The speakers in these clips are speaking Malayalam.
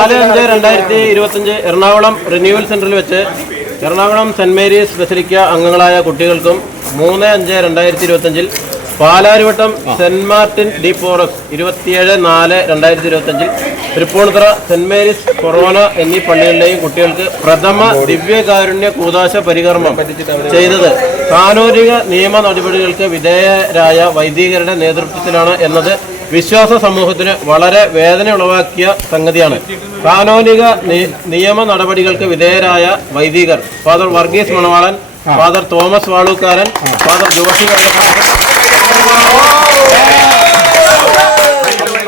നാല് അഞ്ച് രണ്ടായിരത്തി ഇരുപത്തഞ്ച് എറണാകുളം റിന്യൂവൽ സെന്ററിൽ വെച്ച് എറണാകുളം സെന്റ് മേരീസ് ബസലിക്ക അംഗങ്ങളായ കുട്ടികൾക്കും മൂന്ന് അഞ്ച് രണ്ടായിരത്തി ഇരുപത്തഞ്ചിൽ Palarivattom Saint Martin de Porres ഇരുപത്തിയേഴ് നാല് രണ്ടായിരത്തി ഇരുപത്തഞ്ചിൽ തൃപ്പൂണിത്തറ സെന്റ് മേരീസ് കൊറോന എന്നീ പള്ളികളിലെയും കുട്ടികൾക്ക് പ്രഥമ ദിവ്യകാരുണ്യ കൂതാശ പരികർമ്മം ചെയ്തത്. സാനൂരിക നിയമ നടപടികൾക്ക് വിധേയരായ വൈദികരുടെ നേതൃത്വത്തിലാണ് എന്നത്. വിശ്വാസ സമൂഹത്തിന് വളരെ വേദന ഉളവാക്കിയ സംഗതിയാണ് കാനോനിക നിയമ നടപടികൾക്ക് വിധേയരായ വൈദികർ father Varghese Manavalan father Thomas Valookkaran father Joshi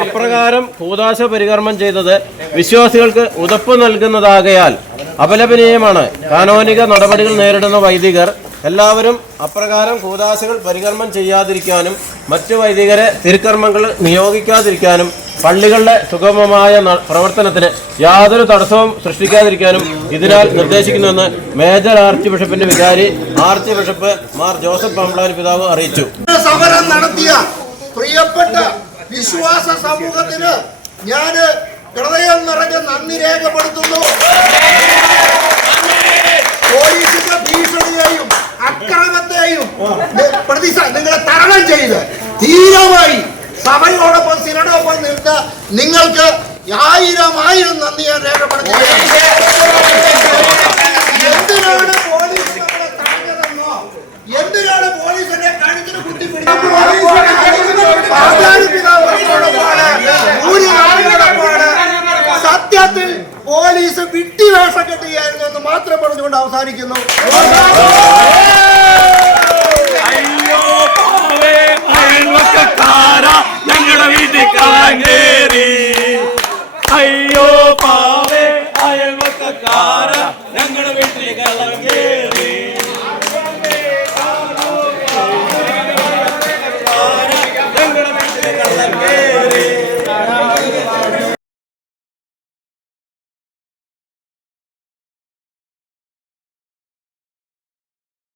അപ്രകാരം കൂതാശ പരികർമ്മം ചെയ്തത് വിശ്വാസികൾക്ക് ഉതപ്പ് നൽകുന്നതാകയാൽ അപലപനീയമാണ്. കാനോനിക നടപടികൾ നേരിടുന്ന വൈദികർ എല്ലാവരും അപ്രകാരം കൂതാശകൾ പരികർമ്മം ചെയ്യാതിരിക്കാനും മറ്റു വൈദികരെ തിരുക്കർമ്മങ്ങൾ നിയോഗിക്കാതിരിക്കാനും പള്ളികളുടെ സുഗമമായ പ്രവർത്തനത്തിന് യാതൊരു തടസ്സവും സൃഷ്ടിക്കാതിരിക്കാനും ഇതിനാൽ നിർദ്ദേശിക്കുന്നുവെന്ന് മേജർ ആർച്ച് ബിഷപ്പിന്റെ വികാരി archbishop Mar Joseph Pamplany പിതാവ് അറിയിച്ചു. സമരം നടത്തിയ പ്രിയപ്പെട്ട വിശ്വാസ സമൂഹത്തിന് ഞാൻ ഹൃദയം നിറഞ്ഞ നന്ദി രേഖപ്പെടുത്തുന്നു. ധീരമായി സഭയോടൊപ്പം സിനോടൊപ്പം നിൽക്ക നിങ്ങൾക്ക് ആയിരം ആയിരം നന്ദി ഞാൻ രേഖപ്പെടുത്തി എന്തിനാണ് പോലീസ് നമ്മളെ തടഞ്ഞതെന്നോ? എന്തിനാണ് കുത്തി സത്യത്തിൽ പോലീസ് കെട്ടുകയായിരുന്നു എന്ന് മാത്രം പറഞ്ഞുകൊണ്ട് അവസാനിക്കുന്നു. ನಂಗಲವೇಟಿಗಳ ಲಂಗೇರಿ